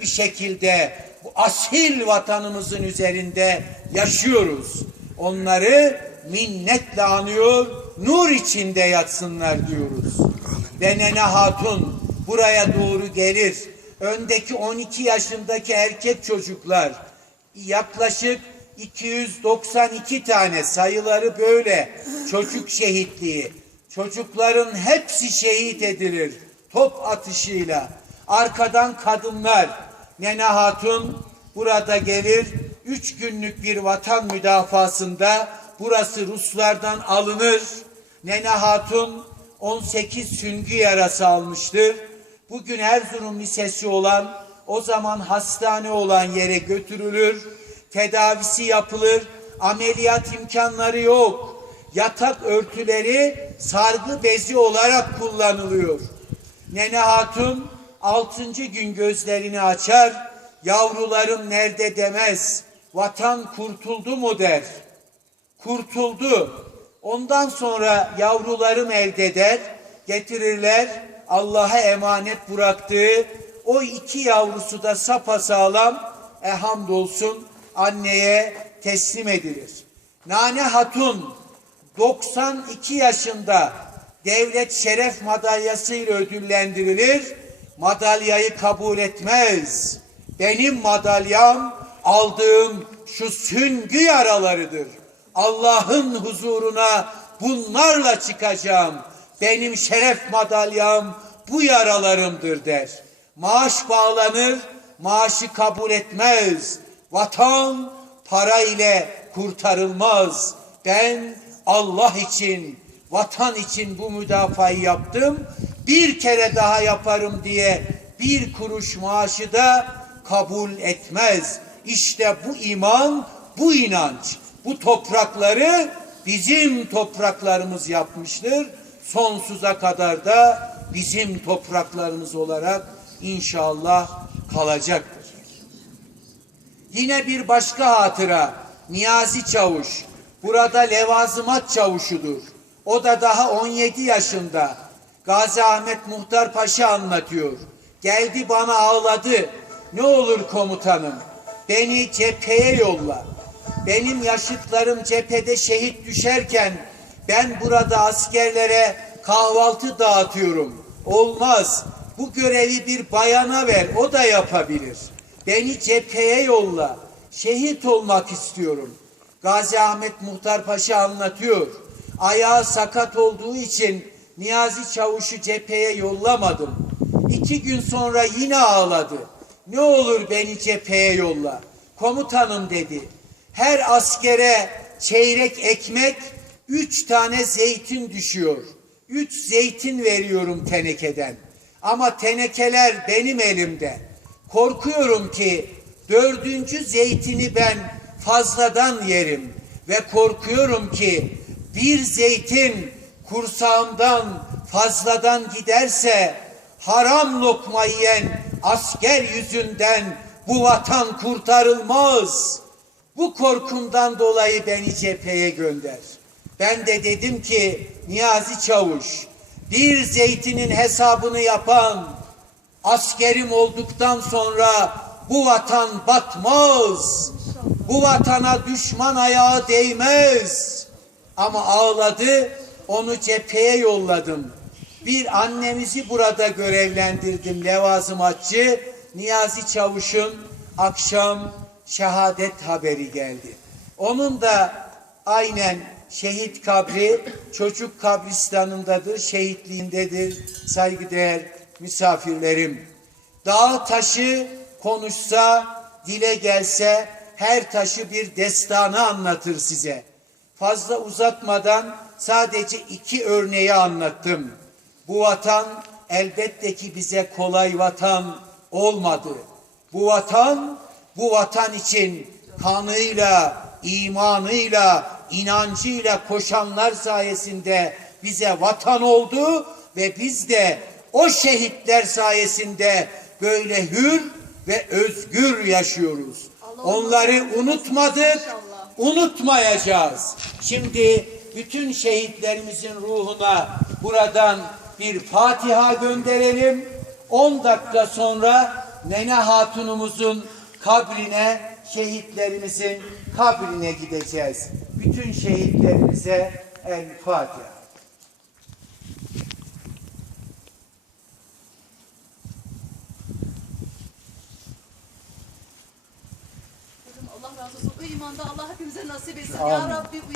bir şekilde bu asil vatanımızın üzerinde yaşıyoruz. Onları minnetle anıyor, nur içinde yatsınlar diyoruz. Ve Nene Hatun buraya doğru gelir. Öndeki 12 yaşındaki erkek çocuklar yaklaşık 292 tane sayıları böyle çocuk şehitliği. Çocukların hepsi şehit edilir top atışıyla. Arkadan kadınlar Nene Hatun burada gelir. Üç günlük bir vatan müdafasında burası Ruslardan alınır. Nene Hatun 18 süngü yarası almıştır. Bugün Erzurum Lisesi olan o zaman hastane olan yere götürülür. Tedavisi yapılır. Ameliyat imkanları yok. Yatak örtüleri sargı bezi olarak kullanılıyor. Nene Hatun altıncı gün gözlerini açar. Yavrularım nerede demez. Vatan kurtuldu mu der. Kurtuldu. Ondan sonra yavrularım elde der. Getirirler. Allah'a emanet bıraktığı o iki yavrusu da sapasağlam e hamdolsun anneye teslim edilir. Nane Hatun 92 yaşında devlet şeref madalyasıyla ödüllendirilir. Madalyayı kabul etmez. Benim madalyam aldığım şu süngü yaralarıdır. Allah'ın huzuruna bunlarla çıkacağım. Benim şeref madalyam bu yaralarımdır der. Maaş bağlanır, maaşı kabul etmez. Vatan para ile kurtarılmaz. Ben Allah için, vatan için bu müdafayı yaptım. Bir kere daha yaparım diye bir kuruş maaşı da kabul etmez. İşte bu iman, bu inanç, bu toprakları bizim topraklarımız yapmıştır. Sonsuza kadar da bizim topraklarımız olarak inşallah kalacaktır. Yine bir başka hatıra Niyazi Çavuş. Burada levazımat çavuşudur. O da daha 17 yaşında. Gazi Ahmet Muhtar Paşa anlatıyor. Geldi bana ağladı. Ne olur komutanım beni cepheye yolla. Benim yaşıtlarım cephede şehit düşerken ben burada askerlere kahvaltı dağıtıyorum. Olmaz. Bu görevi bir bayana ver. O da yapabilir. Beni cepheye yolla. Şehit olmak istiyorum. Gazi Ahmet Muhtar Paşa anlatıyor. Ayağı sakat olduğu için Niyazi Çavuş'u cepheye yollamadım. İki gün sonra yine ağladı. Ne olur beni cepheye yolla. Komutanım dedi. Her askere çeyrek ekmek, üç tane zeytin düşüyor. Üç zeytin veriyorum tenekeden. Ama tenekeler benim elimde. Korkuyorum ki dördüncü zeytini ben fazladan yerim. Ve korkuyorum ki bir zeytin kursağımdan fazladan giderse haram lokma yiyen asker yüzünden bu vatan kurtarılmaz. Bu korkumdan dolayı beni cepheye gönder. Ben de dedim ki Niyazi Çavuş bir zeytinin hesabını yapan askerim olduktan sonra bu vatan batmaz. Bu vatana düşman ayağı değmez. Ama ağladı, onu cepheye yolladım. Bir annemizi burada görevlendirdim levazımatçı. Niyazi Çavuş'un akşam şehadet haberi geldi. Onun da aynen şehit kabri çocuk kabristanındadır, şehitliğindedir saygıdeğer misafirlerim. Dağ taşı konuşsa, dile gelse her taşı bir destanı anlatır size. Fazla uzatmadan sadece iki örneği anlattım. Bu vatan elbette ki bize kolay vatan olmadı. Bu vatan, bu vatan için kanıyla, imanıyla, inancıyla koşanlar sayesinde bize vatan oldu ve biz de o şehitler sayesinde böyle hür ve özgür yaşıyoruz. Onları unutmadık, unutmayacağız. Şimdi bütün şehitlerimizin ruhuna buradan bir Fatiha gönderelim. 10 dakika sonra Nene Hatunumuzun kabrine, şehitlerimizin kabrine gideceğiz. Bütün şehitlerimize El Fatiha. Allah razı olsun. O imanda Allah hepimize nasip etsin. Amin. Ya Rabbi bu